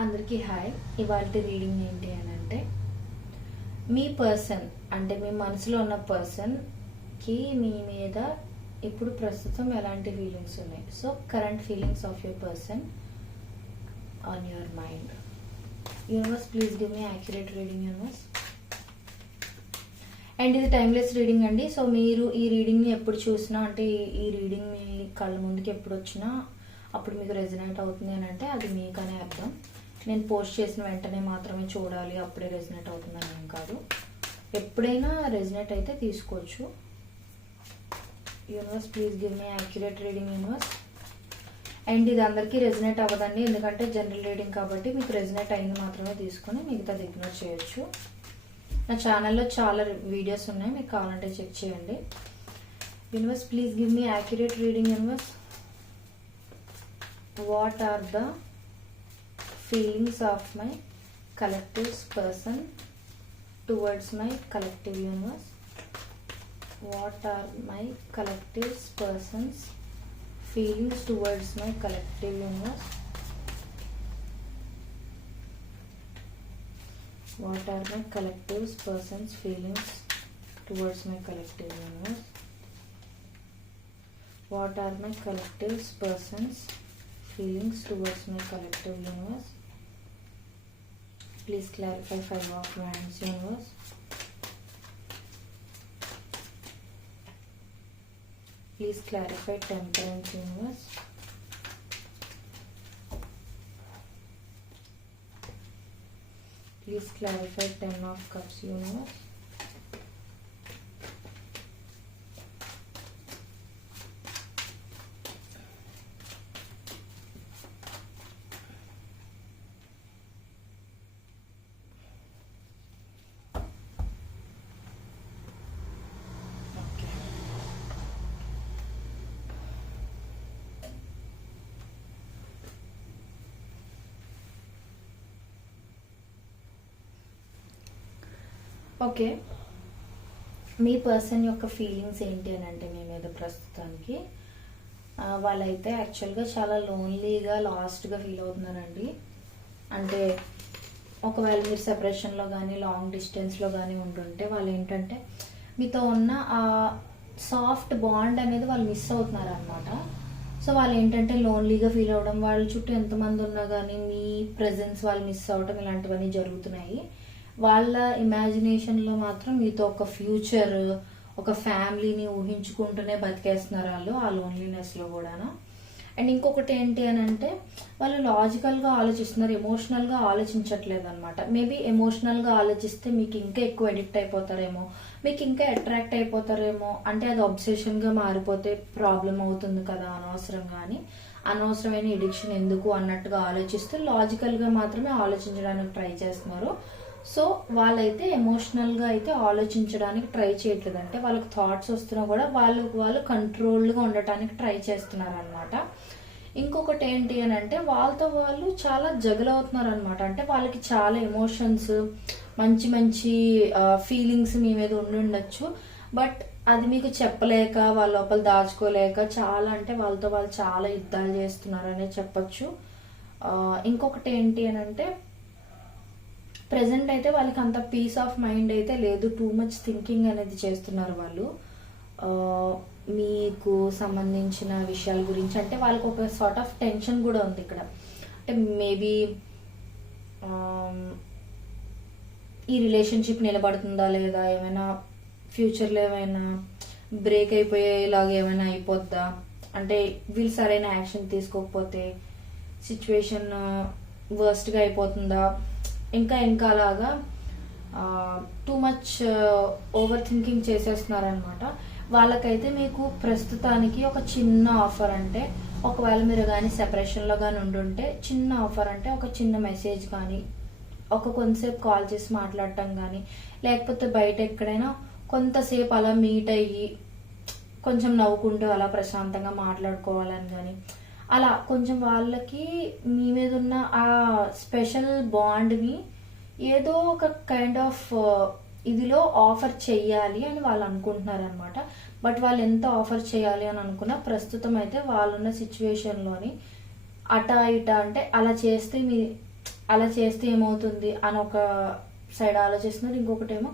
అందరికీ హాయ్. ఇవాళ రీడింగ్ ఏంటి అని అంటే, మీ పర్సన్ అంటే మీ మనసులో ఉన్న పర్సన్కి మీ మీద ఇప్పుడు ప్రస్తుతం ఎలాంటి ఫీలింగ్స్ ఉన్నాయి. So current feelings of your person on your mind. Universe please give me accurate reading universe. And ఇది టైమ్లెస్ రీడింగ్ అండి. సో మీరు ఈ రీడింగ్ని ఎప్పుడు చూసినా అంటే ఈ రీడింగ్ మీ కళ్ళ ముందుకి ఎప్పుడు వచ్చినా అప్పుడు మీకు రెజనేట్ అవుతుంది అని అంటే అది మీకనే అర్థం. నేను పోస్ట్ చేసిన వెంటనే మాత్రమే చూడాలి, అప్పుడే రెజనేట్ అవుతుందని ఏం కాదు. ఎప్పుడైనా రెజనేట్ అయితే తీసుకోవచ్చు. Universe please give me accurate reading universe. And ఇది అందరికీ రెజనేట్ అవ్వదండి, ఎందుకంటే జనరల్ రీడింగ్ కాబట్టి మీకు రెజనేట్ అయింది మాత్రమే తీసుకొని మిగతాది ఇగ్నోర్ చేయొచ్చు. నా ఛానల్లో చాలా వీడియోస్ ఉన్నాయి, మీకు కావాలంటే చెక్ చేయండి. Universe please give me accurate reading universe. What are the feelings of my collective person towards my collective universe? What are my collective person's feelings towards my collective universe? What are my collective person's feelings towards my collective universe? What are my collective person's feelings towards my collective universe? Please clarify Five of Wands universe. Please clarify Temperance universe. Please clarify Ten of Cups universe. Okay, me person యొక్క feelings ఏంటి అని అంటే మీ మీద ప్రస్తుతానికి వాళ్ళైతే యాక్చువల్గా చాలా లోన్లీగా లాస్ట్గా ఫీల్ అవుతున్నారండి. అంటే ఒకవేళ మీరు సెపరేషన్లో కానీ లాంగ్ డిస్టెన్స్లో కానీ ఉంటుంటే వాళ్ళు ఏంటంటే మీతో ఉన్న ఆ సాఫ్ట్ బాండ్ అనేది వాళ్ళు మిస్ అవుతున్నారు అనమాట. సో వాళ్ళు ఏంటంటే లోన్లీగా ఫీల్ అవ్వడం, వాళ్ళ చుట్టూ ఎంతమంది ఉన్నా కానీ మీ ప్రెజెన్స్ వాళ్ళు మిస్ అవ్వడం ఇలాంటివన్నీ జరుగుతున్నాయి. వాళ్ళ ఇమాజినేషన్లో మాత్రం మీతో ఒక ఫ్యూచర్, ఒక ఫ్యామిలీని ఊహించుకుంటూనే బతికేస్తున్నారు వాళ్ళు ఆ లోన్లీనెస్లో కూడా. అండ్ ఇంకొకటి ఏంటి అని అంటే వాళ్ళు లాజికల్గా ఆలోచిస్తున్నారు, ఎమోషనల్గా ఆలోచించట్లేదు అనమాట. మేబీ ఎమోషనల్గా ఆలోచిస్తే మీకు ఇంకా ఎక్కువ అడిక్ట్ అయిపోతారేమో, మీకు ఇంకా అట్రాక్ట్ అయిపోతారేమో. అంటే అది అబ్సెషన్గా మారిపోతే ప్రాబ్లం అవుతుంది కదా అనవసరంగా అని, అనవసరమైన ఎడిక్షన్ ఎందుకు అన్నట్టుగా ఆలోచిస్తూ లాజికల్గా మాత్రమే ఆలోచించడానికి ట్రై చేస్తున్నారు. సో వాళ్ళైతే ఎమోషనల్గా అయితే ఆలోచించడానికి ట్రై చేయట్లేదు. అంటే వాళ్ళకి థాట్స్ వస్తున్నా కూడా వాళ్ళు కంట్రోల్డ్గా ఉండటానికి ట్రై చేస్తున్నారు అనమాట. ఇంకొకటి ఏంటి అని అంటే వాళ్ళతో వాళ్ళు చాలా జగల్ అవుతున్నారు అనమాట. అంటే వాళ్ళకి చాలా ఎమోషన్స్, మంచి మంచి ఫీలింగ్స్ మీ మీద ఉండుండొచ్చు. బట్ అది మీకు చెప్పలేక వాళ్ళ లోపల దాచుకోలేక చాలా అంటే వాళ్ళతో వాళ్ళు చాలా యుద్ధాలు చేస్తున్నారు అనే చెప్పచ్చు. ఇంకొకటి ఏంటి అని అంటే ప్రెసెంట్ అయితే వాళ్ళకి అంత పీస్ ఆఫ్ మైండ్ అయితే లేదు, టూ మచ్ థింకింగ్ అనేది చేస్తున్నారు వాళ్ళు మీకు సంబంధించిన విషయాల గురించి. అంటే వాళ్ళకి ఒక సార్ట్ ఆఫ్ టెన్షన్ కూడా ఉంది ఇక్కడ. అంటే మేబీ ఈ రిలేషన్షిప్ నిలబడుతుందా లేదా, ఏమైనా ఫ్యూచర్లో ఏమైనా బ్రేక్ అయిపోయేలాగా ఏమైనా అయిపోద్దా, అంటే వీళ్ళు సరైన యాక్షన్ తీసుకోకపోతే సిచ్యువేషన్ వర్స్ట్గా అయిపోతుందా, ఇంకా అలాగా టూ మచ్ ఓవర్ థింకింగ్ చేసేస్తున్నారనమాట. వాళ్ళకైతే మీకు ప్రస్తుతానికి ఒక చిన్న ఆఫర్, అంటే ఒకవేళ మీరు కానీ సెపరేషన్లో కానీ ఉండుంటే చిన్న ఆఫర్ అంటే ఒక చిన్న మెసేజ్ కానీ, ఒక కొంతసేపు కాల్ చేసి మాట్లాడటం కానీ, లేకపోతే బయట ఎక్కడైనా కొంతసేపు అలా మీట్ అయ్యి కొంచెం నవ్వుకుంటూ అలా ప్రశాంతంగా మాట్లాడుకోవాలని కానీ, అలా కొంచెం వాళ్ళకి మీ మీద ఉన్న ఆ స్పెషల్ బాండ్ని ఏదో ఒక కైండ్ ఆఫ్ ఇదిలో ఆఫర్ చెయ్యాలి అని వాళ్ళు అనుకుంటున్నారు అనమాట. బట్ వాళ్ళు ఎంత ఆఫర్ చేయాలి అని అనుకున్నా ప్రస్తుతం అయితే వాళ్ళున్న సిచ్యువేషన్లోని అటా ఇటా అంటే అలా చేస్తే అలా చేస్తే ఏమవుతుంది అని ఒక సైడ్ ఆలోచిస్తున్నారు. ఇంకొకటేమో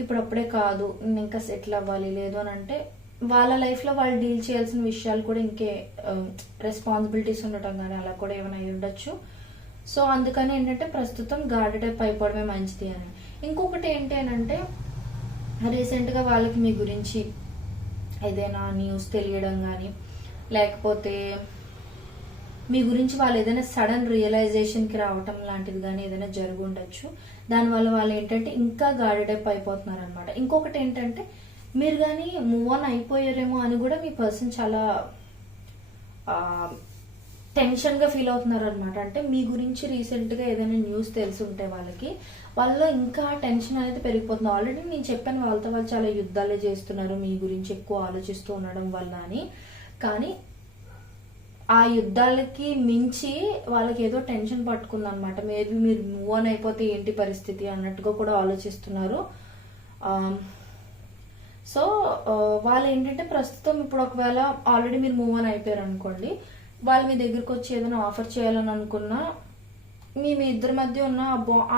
ఇప్పుడప్పుడే కాదు, నేను ఇంకా సెటిల్ అవ్వాలి, లేదు అని అంటే వాళ్ళ లైఫ్లో వాళ్ళు డీల్ చేయాల్సిన విషయాలు కూడా ఇంకే రెస్పాన్సిబిలిటీస్ ఉండటం కానీ అలా కూడా ఏమైనా అయి ఉండొచ్చు. సో అందుకని ఏంటంటే ప్రస్తుతం గార్డెడ్ అప్ అయిపోవడమే మంచిది అని. ఇంకొకటి ఏంటి అని అంటే రీసెంట్గా వాళ్ళకి మీ గురించి ఏదైనా న్యూస్ తెలియడం కానీ, లేకపోతే మీ గురించి వాళ్ళు ఏదైనా సడన్ రియలైజేషన్కి రావటం లాంటిది కానీ ఏదైనా జరిగి ఉండొచ్చు. దానివల్ల వాళ్ళు ఏంటంటే ఇంకా గార్డెడ్ అప్ అయిపోతున్నారు అనమాట. ఇంకొకటి ఏంటంటే మీరు కానీ మూవ్ ఆన్ అయిపోయారేమో అని కూడా మీ పర్సన్ చాలా టెన్షన్గా ఫీల్ అవుతున్నారు అనమాట. అంటే మీ గురించి రీసెంట్గా ఏదైనా న్యూస్ తెలిసి ఉంటే వాళ్ళలో ఇంకా టెన్షన్ అనేది పెరిగిపోతుంది. ఆల్రెడీ నేను చెప్పాను వాళ్ళతో వాళ్ళు చాలా యుద్ధాలే చేస్తున్నారు మీ గురించి ఎక్కువ ఆలోచిస్తూ ఉండడం వల్ల అని. కానీ ఆ యుద్ధాలకి మించి వాళ్ళకి ఏదో టెన్షన్ పట్టుకుంది అనమాట. మేబీ మీరు మూవ్ ఆన్ అయిపోతే ఏంటి పరిస్థితి అన్నట్టుగా కూడా ఆలోచిస్తున్నారు. సో వాళ్ళు ఏంటంటే ప్రస్తుతం ఇప్పుడు ఒకవేళ ఆల్రెడీ మీరు మూవ్ ఆన్ అయిపోయారు అనుకోండి, వాళ్ళు మీ దగ్గరకు వచ్చి ఏదైనా ఆఫర్ చేయాలని అనుకున్నా మీ ఇద్దరి మధ్య ఉన్న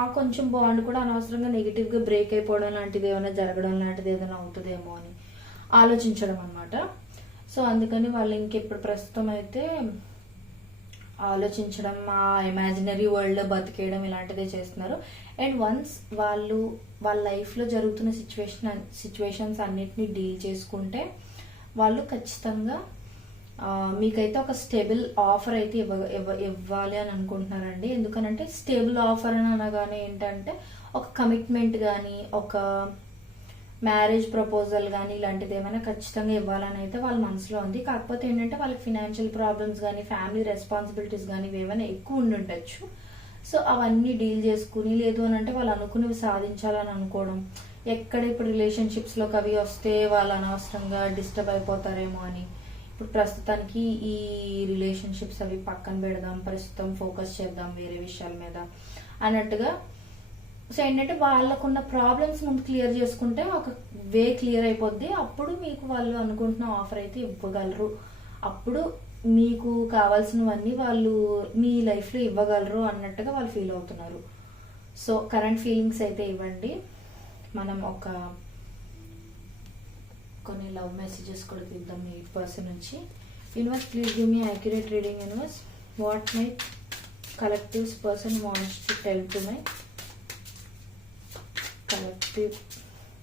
ఆ కొంచెం బాండ్ కూడా అనవసరంగా నెగిటివ్గా బ్రేక్ అయిపోవడం లాంటిది ఏమైనా జరగడం లాంటిది ఏదైనా అవుతుందేమో అని ఆలోచించడం అనమాట. సో అందుకని వాళ్ళు ఇంకెప్పుడు ప్రస్తుతం అయితే ఆలోచించడం, ఆ ఇమాజినరీ వరల్డ్లో బతికేయడం ఇలాంటిదే చేస్తున్నారు. అండ్ వన్స్ వాళ్ళు వాళ్ళ లైఫ్లో జరుగుతున్న సిచ్యువేషన్స్ అన్నిటిని డీల్ చేసుకుంటే వాళ్ళు ఖచ్చితంగా మీకైతే ఒక స్టేబుల్ ఆఫర్ అయితే ఇవ్వాలి అని అనుకుంటున్నారండి. ఎందుకనంటే స్టేబుల్ ఆఫర్ అని అనగానే ఏంటంటే ఒక కమిట్మెంట్ కానీ, ఒక మ్యారేజ్ ప్రపోజల్ కానీ ఇలాంటిది ఏమైనా ఖచ్చితంగా ఇవ్వాలని అయితే వాళ్ళ మనసులో ఉంది. కాకపోతే ఏంటంటే వాళ్ళకి ఫినాన్షియల్ ప్రాబ్లమ్స్ కానీ, ఫ్యామిలీ రెస్పాన్సిబిలిటీస్ కానీ ఏమైనా ఎక్కువ ఉండుండొచ్చు. సో అవన్నీ డీల్ చేసుకుని, లేదు అని అంటే వాళ్ళు అనుకునేవి సాధించాలని అనుకోవడం, ఎక్కడ ఇప్పుడు రిలేషన్షిప్స్లోకి అవి వస్తే వాళ్ళు అనవసరంగా డిస్టర్బ్ అయిపోతారేమో అని ఇప్పుడు ప్రస్తుతానికి ఈ రిలేషన్షిప్స్ అవి పక్కన పెడదాం, ప్రస్తుతం ఫోకస్ చేద్దాం వేరే విషయాల మీద అన్నట్టుగా. సో ఏంటంటే వాళ్ళకున్న ప్రాబ్లమ్స్ ముందు క్లియర్ చేసుకుంటే ఒక వే క్లియర్ అయిపోద్ది. అప్పుడు మీకు వాళ్ళు అనుకుంటున్న ఆఫర్ అయితే ఇవ్వగలరు. అప్పుడు మీకు కావాల్సినవన్నీ వాళ్ళు మీ లైఫ్లో ఇవ్వగలరు అన్నట్టుగా వాళ్ళు ఫీల్ అవుతున్నారు. సో కరెంట్ ఫీలింగ్స్ అయితే ఇవ్వండి. మనం కొన్ని లవ్ మెసేజెస్ కూడా తీద్దాం మీ పర్సన్ నుంచి. Universe please give me accurate reading. Universe, what my collectives person wants to tell to my collective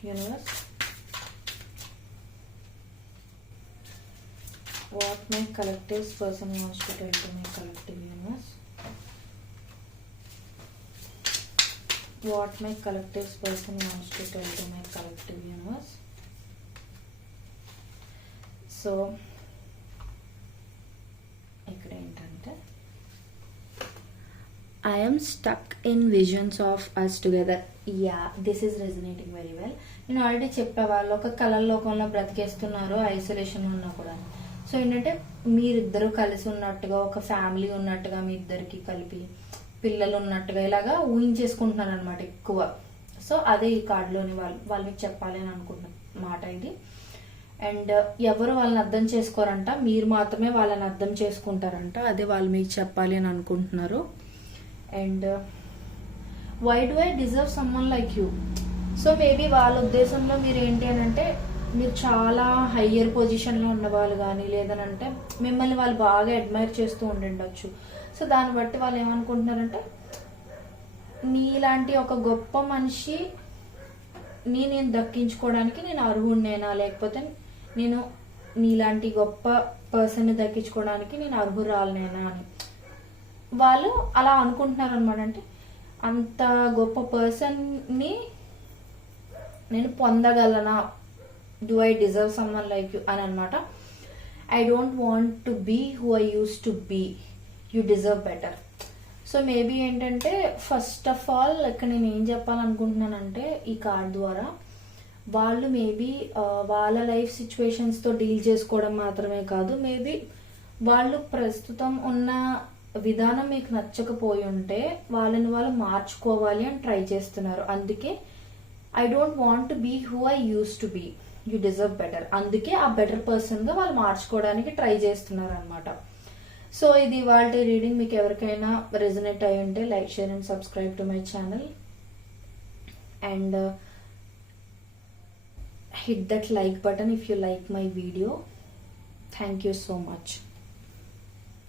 universe. What my collective person wants to tell to my collective universe. What my collective person wants to tell to my collective universe. So ఇక్కడ ఏంటంటే I am stuck in visions of us together. Yeah, this is resonating very well. నేను already చెప్పే వాళ్ళు ఒక కలల లోకంలో బ్రతికేస్తున్నారు isolation ఉన్నా కూడా. సో ఏంటంటే మీరిద్దరూ కలిసి ఉన్నట్టుగా, ఒక ఫ్యామిలీ ఉన్నట్టుగా, మీ ఇద్దరికి కలిపి పిల్లలు ఉన్నట్టుగా ఇలాగా ఊహించేసుకుంటున్నారు అనమాట ఎక్కువ. సో అదే ఈ కార్డులోని వాళ్ళు మీకు చెప్పాలి అని అనుకుంటున్న మాట ఇది. అండ్ ఎవరు వాళ్ళని అర్థం చేసుకోరంట, మీరు మాత్రమే వాళ్ళని అర్థం చేసుకుంటారంట. అదే వాళ్ళు మీకు చెప్పాలి అని అనుకుంటున్నారు. And why do I deserve someone like you. So maybe వాళ్ళ ఉద్దేశంలో మీరు ఏంటి అని అంటే మీరు చాలా హయ్యర్ పొజిషన్లో ఉన్నవాళ్ళు కానీ, లేదనంటే మిమ్మల్ని వాళ్ళు బాగా అడ్మైర్ చేస్తూ ఉండిండొచ్చు. సో దాన్ని బట్టి వాళ్ళు ఏమనుకుంటున్నారంటే నీలాంటి ఒక గొప్ప మనిషి నేను దక్కించుకోవడానికి నేను అర్హుడినేనా, లేకపోతే నేను నీలాంటి గొప్ప పర్సన్ని దక్కించుకోవడానికి నేను అర్హురాలనేనా అని వాళ్ళు అలా అనుకుంటున్నారు అనమాట. అంటే అంత గొప్ప పర్సన్ని నేను పొందగలనా, do I deserve someone like you అని అనమాట. I don't want to be who I use to be, you deserve better. So maybe ఏంటంటే ఫస్ట్ ఆఫ్ ఆల్ ఇక్కడ నేను ఏం చెప్పాలనుకుంటున్నానంటే ఈ కార్డ్ ద్వారా వాళ్ళు మేబీ వాళ్ళ లైఫ్ సిచ్యువేషన్స్తో డీల్ చేసుకోవడం మాత్రమే కాదు, మేబీ వాళ్ళు ప్రస్తుతం ఉన్న విధానం మీకు నచ్చకపోయి ఉంటే వాళ్ళని వాళ్ళు మార్చుకోవాలి అని ట్రై చేస్తున్నారు. అందుకే I don't want to be who I use to be, you deserve better. అందుకే ఆ బెటర్ పర్సన్గా వాళ్ళు మార్చుకోవడానికి ట్రై చేస్తున్నారు అనమాట. సో ఇది వాళ్ళ రీడింగ్. మీకు ఎవరికైనా రెజనేట్ అయి ఉంటే like, share and subscribe to my channel and hit that like button if you like my video. Thank you so much.